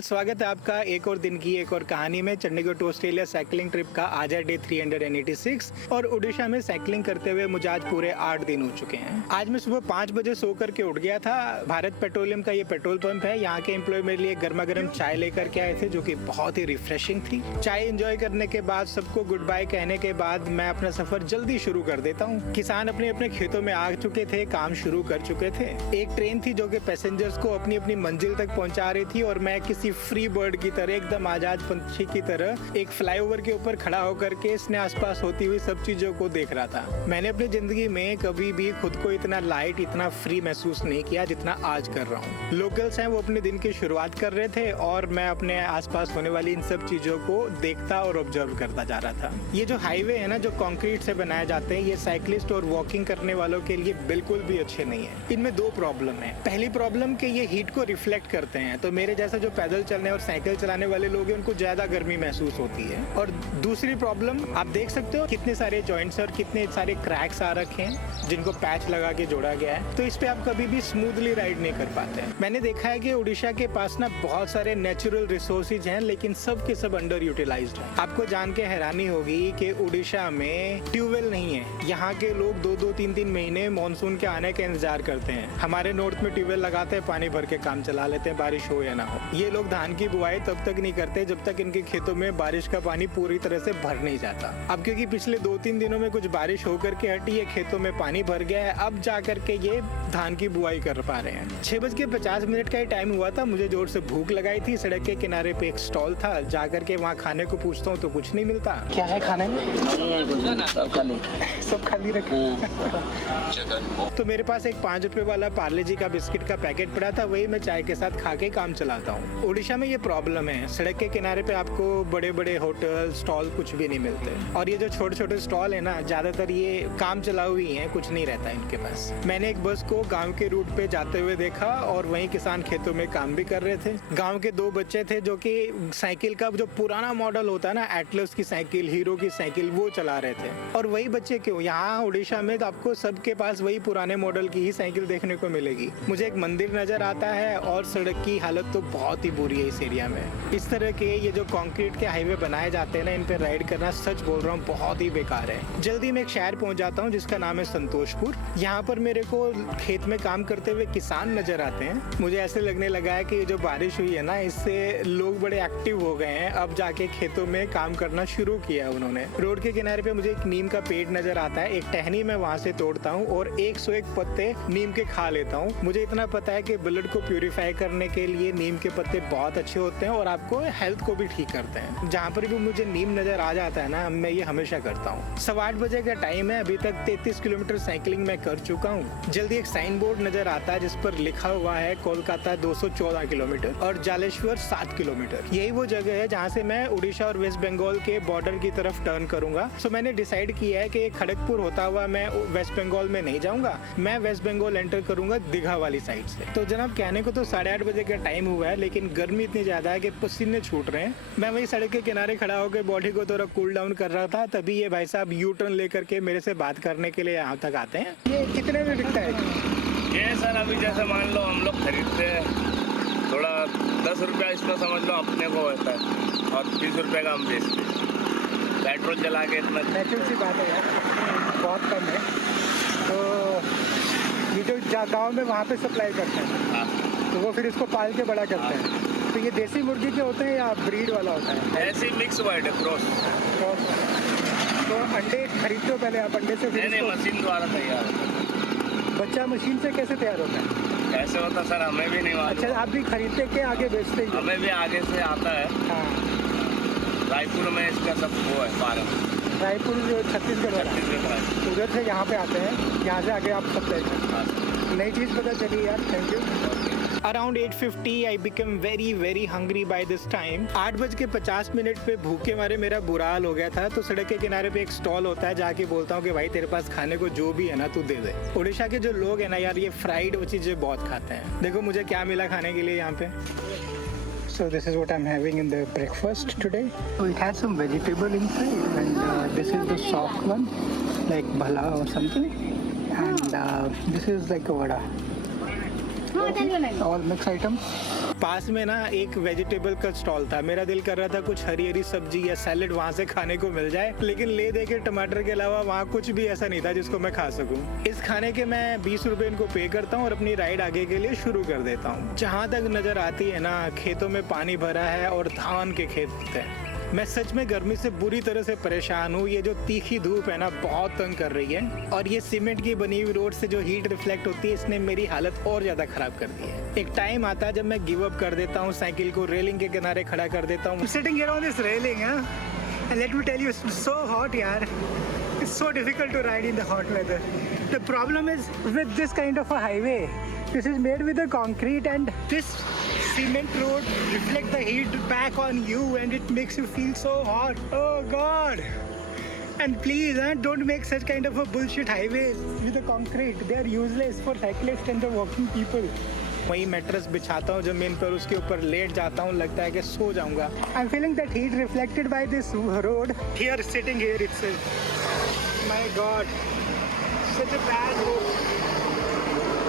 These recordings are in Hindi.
पीपल, स्वागत है आपका एक और दिन की एक और कहानी में। Chandigarh to Australia cycling trip का आज है डे 386 और उड़ीसा में साइकिलिंग करते हुए मुझे आज पूरे 8 दिन हो चुके हैं। आज मैं सुबह 5 बजे सो करके उठ गया था। भारत पेट्रोलियम का ये पेट्रोल पंप है। यहाँ के एम्प्लॉय मेरे लिए गर्मा गर्म चाय लेकर के आए थे जो कि बहुत ही रिफ्रेशिंग थी। चाय एंजॉय करने के बाद, सबको गुड बाय कहने के बाद मैं अपना सफर जल्दी शुरू कर देता हूँ। किसान अपने अपने खेतों में आ चुके थे, काम शुरू कर चुके थे। एक ट्रेन थी जो कि पैसेंजर्स को अपनी अपनी मंजिल तक पहुंचा रही थी और मैं किसी फ्री बर्ड की तरह, एकदम आजाद पंछी की तरह एक फ्लाईओवर के ऊपर खड़ा होकर के इसने आसपास होती हुई सब चीजों को देख रहा था। मैंने अपनी जिंदगी में कभी भी खुद को इतना लाइट, इतना फ्री महसूस नहीं किया जितना आज कर रहा हूँ। लोकल्स हैं, वो अपने दिन की शुरुआत कर रहे थे और मैं अपने आसपास होने वाली इन सब चीजों को देखता और ऑब्जर्व करता जा रहा था। ये जो हाईवे है ना, जो कंक्रीट से बनाए जाते हैं, ये साइकिलिस्ट और वॉकिंग करने वालों के लिए बिल्कुल भी अच्छे नहीं है। इनमें दो प्रॉब्लम है। पहली प्रॉब्लम कि ये हीट को रिफ्लेक्ट करते हैं, तो मेरे जैसा जो पैदल चलने और साइकिल चलाने वाले लोग हैं उनको ज्यादा गर्मी महसूस होती है। और दूसरी प्रॉब्लम, आप देख सकते हो कितने सारे जॉइंट्स और कितने सारे क्रैक्स आ रखे हैं जिनको पैच लगा के जोड़ा गया है, तो इस पे आप कभी भी स्मूथली राइड नहीं कर पाते हैं। मैंने देखा है कि उड़ीसा के पास ना बहुत सारे नेचुरल रिसोर्सेज हैं, लेकिन सब के सब अंडर यूटिलाइज्ड है। आपको जान के हैरानी होगी कि उड़ीसा में ट्यूबवेल नहीं है। यहाँ के लोग 2-2, 3-3 महीने मानसून के आने का इंतजार करते हैं। हमारे नॉर्थ में ट्यूबवेल लगाते हैं, पानी भर के काम चला लेते हैं, बारिश हो या ना हो। ये लोग धान की बुआई तब तक नहीं करते जब तक इनके खेतों में बारिश का पानी पूरी तरह से भर नहीं जाता। अब क्योंकि पिछले 2-3 दिनों में कुछ बारिश होकर के हटी है, खेतों में पानी भर गया है, अब जा करके ये धान की बुआई कर पा रहे हैं। 6:50 का ही टाइम हुआ था। मुझे जोर से भूख लगाई थी। सड़क के किनारे पे एक स्टॉल था, जा करके वहाँ खाने को पूछता हूँ तो कुछ नहीं मिलता। क्या है खाने में? सब खाली रखे। तो मेरे पास एक 5 रुपए वाला पार्ले जी का बिस्किट का पैकेट पड़ा था, वही मैं चाय के साथ खा के काम चलाता हूँ। उड़ीसा में ये प्रॉब्लम है, सड़क के किनारे पे आपको बड़े बड़े होटल, स्टॉल कुछ भी नहीं मिलते। और ये जो छोटे छोटे स्टॉल है ना, ज्यादातर ये काम चलाऊ ही हैं, कुछ नहीं रहता इनके पास। मैंने एक बस को गांव के रूट पे जाते हुए देखा और वहीं किसान खेतों में काम भी कर रहे थे। गांव के 2 बच्चे थे जो कि साइकिल का जो पुराना मॉडल होता है ना, एटलस की साइकिल, हीरो की साइकिल, वो चला रहे थे। और वही बच्चे क्यों, यहाँ उड़ीसा में तो आपको सबके पास वही पुराने मॉडल की ही साइकिल देखने को मिलेगी। मुझे एक मंदिर नजर आता है और सड़क की हालत तो बहुत ही बुरी है इस एरिया में। इस तरह के ये जो कंक्रीट के हाईवे बनाए जाते हैं ना, इन पे राइड करना, सच बोल रहा हूँ, बहुत ही बेकार है। जल्दी मैं एक शहर पहुंच जाता हूँ जिसका नाम है संतोषपुर। यहाँ पर मेरे को खेत में काम करते हुए किसान नजर आते हैं। मुझे ऐसे लगने लगा है कि ये जो बारिश हुई है ना, इससे लोग बड़े एक्टिव हो गए हैं। अब जाके खेतों में काम करना शुरू किया है उन्होंने। रोड के किनारे पे मुझे एक नीम का पेड़ नजर आता है। एक टहनी मैं वहाँ से तोड़ता हूँ और 101 पत्ते नीम के खा लेता हूँ। मुझे इतना पता है कि ब्लड को प्यूरिफाई करने के लिए नीम के पत्ते बहुत अच्छे होते हैं और आपको हेल्थ को भी ठीक करते हैं। जहाँ पर भी मुझे नीम नजर आ जाता है ना, मैं ये हमेशा करता हूँ। 8:15 बजे का टाइम है। अभी तक 33 किलोमीटर साइकिलिंग मैं कर चुका हूँ। जल्दी एक साइन बोर्ड नजर आता है जिस पर लिखा हुआ है कोलकाता 214 किलोमीटर और जालेश्वर 7 किलोमीटर। यही वो जगह है जहाँ से मैं उड़ीसा और वेस्ट बंगाल के बॉर्डर की तरफ टर्न करूंगा। सो मैंने डिसाइड किया है कि खड़गपुर होता हुआ मैं वेस्ट बंगाल में नहीं जाऊंगा, मैं वेस्ट बंगाल एंटर करूंगा दीघा वाली साइड से। तो जनाब, कहने को तो 8:30 बजे का टाइम हुआ है, लेकिन गर्मी इतनी ज्यादा है कि पसीने छूट रहे हैं। मैं वही सड़क के किनारे खड़ा होकर बॉडी को थोड़ा कूल डाउन कर रहा था, तभी ये भाई साहब यू टर्न लेकर के मेरे से बात करने के लिए यहाँ तक आते हैं। ये कितने में बिकता है? ये सर अभी जैसे मान लो हम लोग खरीदते हैं, थोड़ा 10 रुपया इसको समझ लो अपने को होता है और 20 रुपये का हम बेचते हैं। पेट्रोल जला के इतना नेचुरल सी बात है यार, बहुत कम है। तो ये जो गाँव में वहाँ पे सप्लाई करते हैं, हाँ, तो वो फिर इसको पाल के बड़ा करते हैं। तो ये देसी मुर्गी के होते हैं या ब्रीड वाला होता है? ऐसे मिक्स वर्ड है, क्रॉस। तो अंडे खरीदते हो पहले आप? अंडे से फिर नहीं, मशीन द्वारा तैयार होता है। बच्चा मशीन से कैसे तैयार होता है? कैसे होता सर हमें भी नहीं मालूम। अच्छा, आप भी खरीदते के आगे बेचते ही? हमें भी आगे से आता है। हाँ, रायपुर में इसका सब वो है, फार्म। रायपुर जो छत्तीसगढ़ वाला, छत्तीसगढ़। उधर से यहाँ पे आते हैं, यहाँ से आगे आप सप्लाई करते हैं। नई चीज़ पता चली यार, thank you. Around 8:50 I became very hungry by this time. 8:50 पे भूखे मारे मेरा बुरा हाल हो गया था। तो सड़क के किनारे पे एक स्टॉल होता है, जाके बोलता हूँ कि भाई तेरे पास खाने को जो भी है ना तू दे दे। उड़ीसा के जो लोग हैं ना यार, ये फ्राइड वो चीज़ें बहुत खाते हैं। देखो मुझे क्या मिला खाने के लिए यहाँ पे। So this is what I'm having in the breakfast today. So it has some vegetable inside and this is the soft one like bhala or something and this is like a vada. All mixed items. पास में ना एक वेजिटेबल का स्टॉल था, मेरा दिल कर रहा था कुछ हरी हरी सब्जी या सैलेड वहाँ से खाने को मिल जाए, लेकिन ले दे के टमाटर के अलावा वहाँ कुछ भी ऐसा नहीं था जिसको मैं खा सकूँ। इस खाने के मैं 20 रुपए इनको पे करता हूँ और अपनी राइड आगे के लिए शुरू कर देता हूँ। जहाँ तक नजर आती है ना, खेतों में पानी भरा है और धान के खेत हैं। मैं सच में गर्मी से बुरी तरह से परेशान हूँ। ये जो तीखी धूप है ना, बहुत तंग कर रही है, और ये सीमेंट की बनी हुई रोड से जो हीट रिफ्लेक्ट होती है, इसने मेरी हालत और ज्यादा खराब कर दी है। एक टाइम आता है जब मैं गिव अप कर देता हूँ, साइकिल को रेलिंग के किनारे खड़ा कर देता हूँ। Sitting here on this railing, and let me tell you, it's so hot yaar. It's so difficult to ride in the hot weather. The problem is with this kind of a highway, this is made with the concrete, and this cement road reflect the heat back on you, and it makes you feel so hot. Oh god. And please don't make such kind of a bullshit highways with the concrete. They are useless for cyclists and the walking people. वही मैट्रेस बिछाता हूँ जमीन पर, उसके ऊपर लेट जाता हूँ, लगता है कि सो जाऊंगा। I am feeling that heat reflected by this road here, sitting here itself. My God, such a bad road,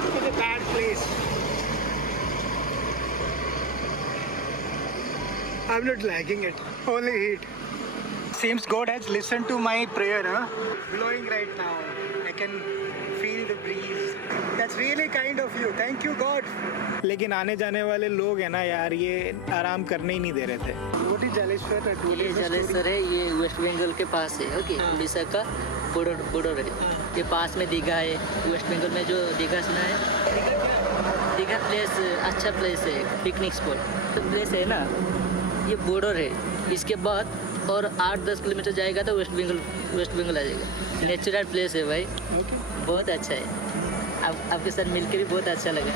such a bad place. I am not liking it, only heat. Seems God has listened to my prayer, blowing right now. I can feel the breeze. That's really kind of you. Thank you God. लेकिन आने जाने वाले लोग हैं ना यार, ये आराम करने ही नहीं दे रहे थे। What is Jaleshwar? ये जलेश्वर है, ये वेस्ट बंगाल के पास है। ओके, उड़ीसा का बॉर्डर है। ये पास में दीघा है। वेस्ट बंगाल में जो दीघा सुना है, दीघा प्लेस अच्छा प्लेस है, पिकनिक स्पॉट तो प्लेस है ना। ये बॉर्डर है, इसके बाद और 8-10 किलोमीटर जाएगा तो वेस्ट बंगाल आ जाएगा। नेचुरल प्लेस है भाई, बहुत अच्छा है। आपके साथ मिलकर भी बहुत अच्छा लगा।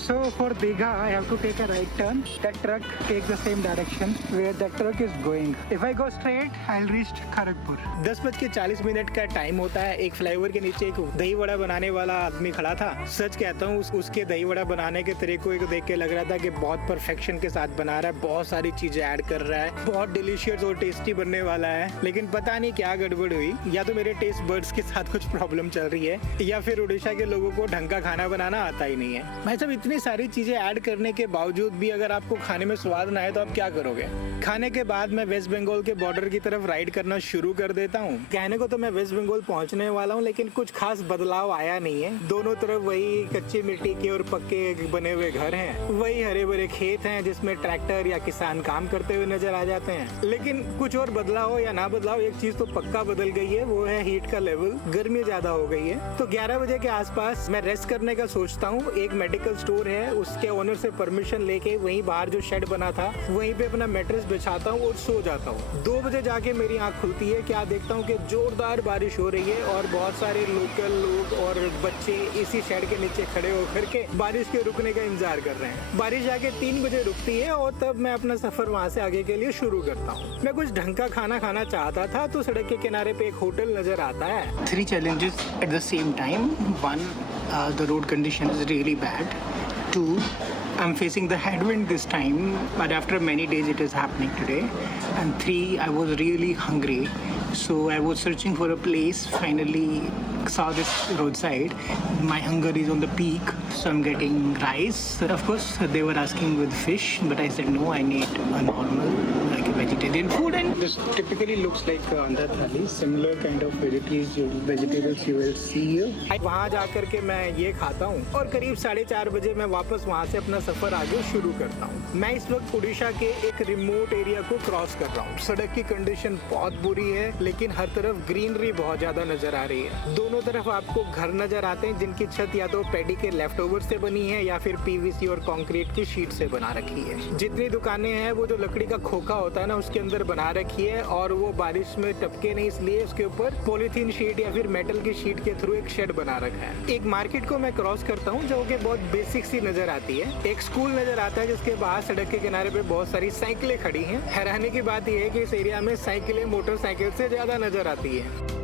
So for Digha, I have to take a right turn. That truck takes the same direction where that truck is going. If I go straight, I'll reach Kharagpur. 10:40 का टाइम होता है। एक फ्लाईओवर के नीचे एक दही वड़ा बनाने वाला आदमी खड़ा था। सच कहता हूँ, उसके दही वड़ा बनाने के तरीके को देख के लग रहा था कि बहुत परफेक्शन के साथ बना रहा है, बहुत सारी चीजें ऐड कर रहा है, बहुत डिलीशियस और टेस्टी बनने वाला है। लेकिन पता नहीं क्या गड़बड़ हुई, या तो मेरे टेस्ट बर्ड्स के साथ कुछ प्रॉब्लम चल रही है, या फिर उड़ीसा के लोगों को ढंग का खाना बनाना आता ही नहीं है। भाई साहब, इतनी सारी चीजें ऐड करने के बावजूद भी अगर आपको खाने में स्वाद ना आए तो आप क्या करोगे? खाने के बाद मैं वेस्ट बंगाल के बॉर्डर की तरफ राइड करना शुरू कर देता हूँ। कहने को तो मैं वेस्ट बंगाल पहुँचने वाला हूँ, लेकिन कुछ खास बदलाव आया नहीं है। दोनों तरफ वही कच्ची मिट्टी के और पक्के बने हुए घर हैं, वही हरे भरे खेत हैं जिसमें ट्रैक्टर या किसान काम करते हुए नजर आ जाते हैं। लेकिन कुछ और बदलाव हो या ना बदलाव, एक चीज तो पक्का बदल गई है, वो है हीट का लेवल। गर्मी ज्यादा हो गई है। तो 11 बजे के आसपास मैं रेस्ट करने का सोचता हूँ। एक मेडिकल स्टोर है, उसके ओनर से परमिशन लेके वहीं बाहर जो शेड बना था वहीं पे अपना मैट्रेस बिछाता हूँ और सो जाता हूँ। 2 बजे जाके मेरी आंख खुलती है, क्या देखता हूँ कि जोरदार बारिश हो रही है और बहुत सारे लोकल लोग और बच्चे इसी शेड के नीचे खड़े होकर के बारिश के रुकने का इंतजार कर रहे हैं। बारिश जाके 3 बजे रुकती है और तब मैं अपना सफर वहाँ से आगे के लिए शुरू करता हूँ। मैं कुछ ढंग का खाना खाना चाहता था तो सड़क के किनारे पे एक होटल नजर आता है। 3 challenges at the same time. 1, the road condition is really bad. 2, I'm facing the headwind this time, but after many days it is happening today. And 3, I was really hungry, so I was searching for a place. Finally saw this roadside. My hunger is on the peak, so I'm getting rice. Of course they were asking with fish, but I said no, I need a normal, like a vegetarian food. And this typically looks like andhra thali, similar kind of vegetables you will see here. वहाँ जाकर के मैं ये खाता हूँ और करीब 4:30 बजे मैं वापस वहाँ से अपना सफर आगे शुरू करता हूँ। मैं इस वक्त उड़ीसा के एक रिमोट एरिया को क्रॉस कर रहा हूँ। सड़क की कंडीशन बहुत बुरी है, लेकिन हर तरफ ग्रीनरी बहुत ज्यादा नजर आ रही है। दोनों तरफ आपको घर नजर आते हैं जिनकी छत या तो पैडी के लेफ्ट ओवर से बनी है या फिर पीवीसी और कंक्रीट की शीट से बना रखी है। जितनी दुकानें हैं वो जो लकड़ी का खोखा होता है ना, उसके अंदर बना रखी है, और वो बारिश में टपके नहीं इसलिए उसके ऊपर पॉलीथीन शीट या फिर मेटल की शीट के थ्रू एक शेड बना रखा है। एक मार्केट को मैं क्रॉस करता हूँ जो कि बहुत बेसिक सी नजर आती है। एक स्कूल नजर आता है जिसके बाहर सड़क के किनारे पे बहुत सारी साइकिलें खड़ी हैं। हैरानी की बात यह है कि इस एरिया में साइकिलें मोटरसाइकिल से ज्यादा नजर आती है।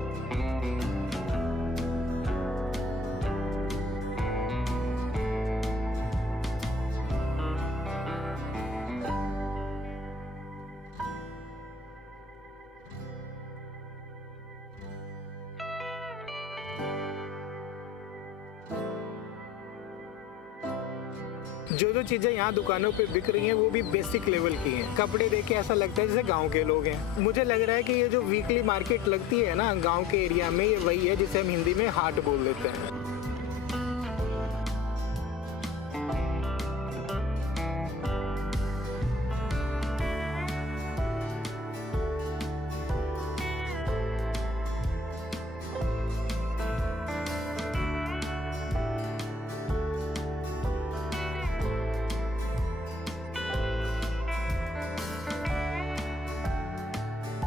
जो जो चीजें यहाँ दुकानों पे बिक रही हैं वो भी बेसिक लेवल की हैं। कपड़े देख के ऐसा लगता है जैसे गांव के लोग हैं। मुझे लग रहा है कि ये जो वीकली मार्केट लगती है ना गांव के एरिया में, ये वही है जिसे हम हिंदी में हाट बोल देते हैं।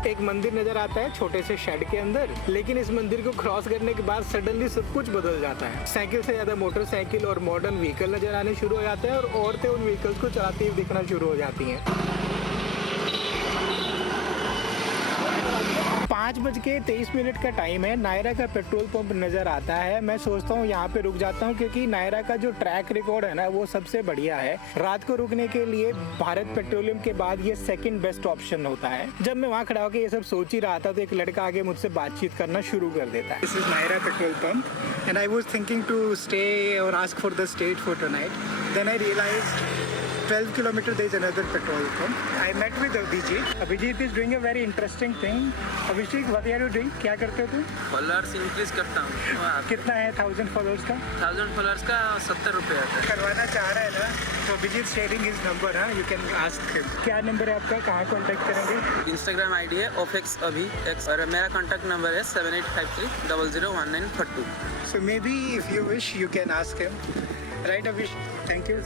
एक मंदिर नजर आता है छोटे से शेड के अंदर, लेकिन इस मंदिर को क्रॉस करने के बाद सडनली सब कुछ बदल जाता है। साइकिल से ज्यादा मोटरसाइकिल और मॉडर्न व्हीकल नजर आने शुरू हो जाते हैं और औरतें उन व्हीकल्स को चलाती हुई दिखना शुरू हो जाती हैं। 5:23 का टाइम है। नायरा का पेट्रोल पंप नजर आता है। मैं सोचता हूँ यहाँ पे रुक जाता हूँ क्योंकि नायरा का जो ट्रैक रिकॉर्ड है ना वो सबसे बढ़िया है। रात को रुकने के लिए भारत पेट्रोलियम के बाद ये सेकंड बेस्ट ऑप्शन होता है। जब मैं वहाँ खड़ा होकर ये सब सोच ही रहा था तो एक लड़का आगे मुझसे बातचीत करना शुरू कर देता है। This is Nayara petrol pump and I was thinking to stay or ask for the state for tonight. Then I realised 12 kilometers there is another petrol pump. I met with Abhijit. Abhijit is doing a very interesting thing. Abhijit, what are you doing? क्या करते हो तुम? फॉलोअर्स इंक्रीज करता हूँ। कितना है 1000 फॉलोअर्स का? 1000 फॉलोअर्स का 70 रुपये आता है। करवाना चाह रहा है ना, तो अभिजीत शेयरिंग हिज नंबर है, यू कैन आस्क हिम। क्या नंबर है आपका, कहाँ कॉन्टेक्ट करेंगे? इंस्टाग्राम आईडी है OFX अभी X और मेरा कॉन्टैक्ट नंबर है 7853 001942। So maybe if you wish you can ask him. Right Abhish? Thank you.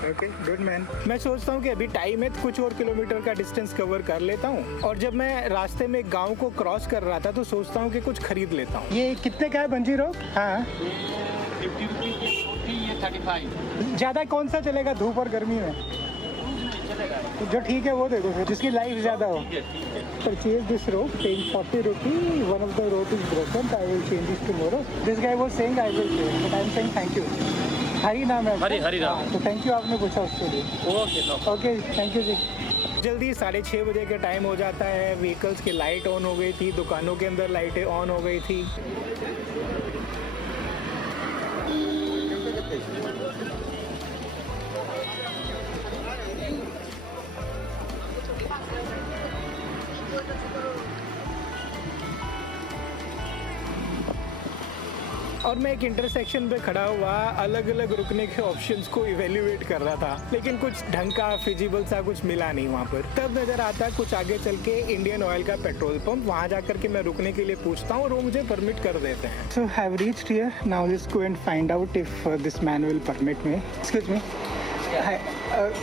Okay good man. मैं सोचता हूँ कि अभी टाइम है तो कुछ और किलोमीटर का डिस्टेंस कवर कर लेता हूँ, और जब मैं रास्ते में गांव को क्रॉस कर रहा था तो सोचता हूँ कि कुछ खरीद लेता हूँ। ये कितने का है बंजी रोड? हाँ 50 रुपीज़ 40, ये 35। ज़्यादा कौन सा चलेगा धूप और गर्मी में? जो ठीक है वो दे दो फिर, जिसकी लाइफ ज़्यादा हो। Purchase this rope paying 40 rupees, one of the rope is broken, I will change this tomorrow. This guy was saying I will change, but I am saying thank you. Hari नाम है? हरी नाम। तो थैंक यू, आपने पूछा उसके लिए। ओके थैंक यू जी। जल्दी 6:30 बजे का टाइम हो जाता है। व्हीकल्स की लाइट ऑन हो गई थी, दुकानों के अंदर लाइटें ऑन हो गई थी। और मैं एक इंटरसेक्शन पे खड़ा हुआ अलग अलग रुकने के ऑप्शंस को इवेल्युएट कर रहा था, लेकिन कुछ ढंग का फिजिबल सा कुछ मिला नहीं वहाँ पर। तब नजर आता कुछ आगे चल के इंडियन ऑयल का पेट्रोल पंप, वहाँ जाकर के मैं रुकने के लिए पूछता हूँ और वो मुझे परमिट कर देते हैं। So have reached here, now let's go and find out if this man will permit me. Excuse me,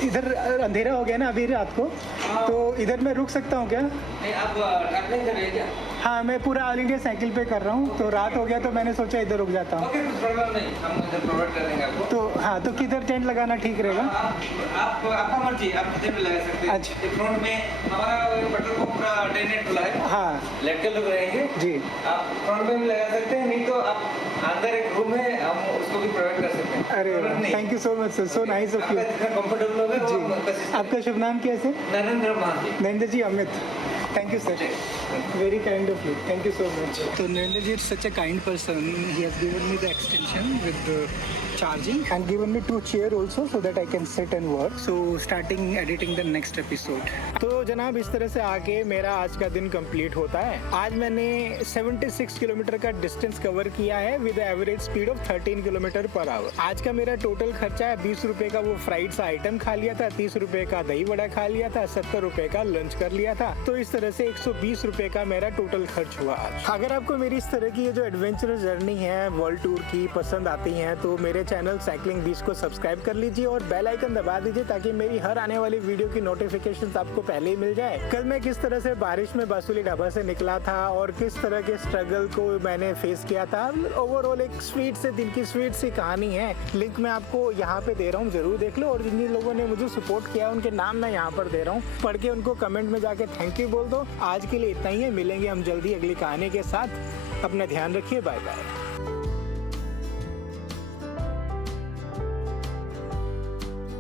इधर अंधेरा हो गया ना अभी रात को, तो इधर मैं रुक सकता हूँ क्या? नहीं, आप ट्रैवलिंग कर रहे हैं क्या? हाँ मैं पूरा ऑल इंडिया साइकिल पे कर रहा हूँ, तो रात हो गया तो मैंने सोचा इधर रुक जाता हूँ। ओके, कुछ प्रॉब्लम नहीं, हम इधर प्रोवाइड कर देंगे आपको। तो हाँ, तो किधर टेंट लगाना ठीक रहेगा? आप आपका मर्जी, आप किधर भी लगा सकते हैं। अच्छा। फ्रंट में हमारा पेट्रोल पंप पूरा डे नाइट खुला है। हाँ लेट के लोग रहेंगे जी। आप फ्रंट में भी लगा सकते हैं, नहीं तो आप अंदर एक रूम है, हम उसको भी प्रोवाइड कर सकते हैं। अरे thank you so much sir, so nice of you. Comfortable होगा जी। आपका शुभ नाम क्या है सर? नरेंद्र महाजी। Narendra ji, Amit, thank you sir, very kind of you, thank you so much. तो Narendra ji is such a kind person, he has given me the extension with charging and given me 2 chairs also so that I can sit and work. So starting editing the next episode. तो जनाब इस तरह से आके मेरा आज का दिन कंप्लीट होता है। आज मैंने 76 किलोमीटर का डिस्टेंस कवर किया है with average speed of 13 kilometre per hour. आज का मेरा टोटल खर्चा है 20 रुपए का वो फ्राइड सा आइटम खा लिया था, 30 रुपए का दही वड़ा खा लिया था, 70 रुपए का लंच कर लिया था। तो इस तरह से 120 रुपए का मेरा टोटल खर्च हुआ आज। अगर आपको मेरी इस तरह की ये जो एडवेंचरस जर्नी है वर्ल्ड टूर की पसंद आती है तो मेरे चैनल साइकिलिंग बीच को सब्सक्राइब कर लीजिए और बेल आइकन दबा दीजिए ताकि मेरी हर आने वाली वीडियो की नोटिफिकेशंस आपको पहले ही मिल जाए। कल मैं किस तरह से बारिश में बासुली ढाबा से निकला था और किस तरह के स्ट्रगल को मैंने फेस किया था, ओवरऑल एक स्वीट से दिन की स्वीट सी कहानी है। लिंक मैं आपको यहाँ पे दे रहा हूँ, जरूर देख लो। और जिन जिन लोगों ने मुझे सपोर्ट किया उनके नाम मैं यहाँ पर दे रहा हूँ, पढ़ के उनको कमेंट में जाके थैंक यू बोल दो। आज के लिए इतना ही है, मिलेंगे हम जल्दी अगली कहानी के साथ। अपना ध्यान रखिए, बाय बाय।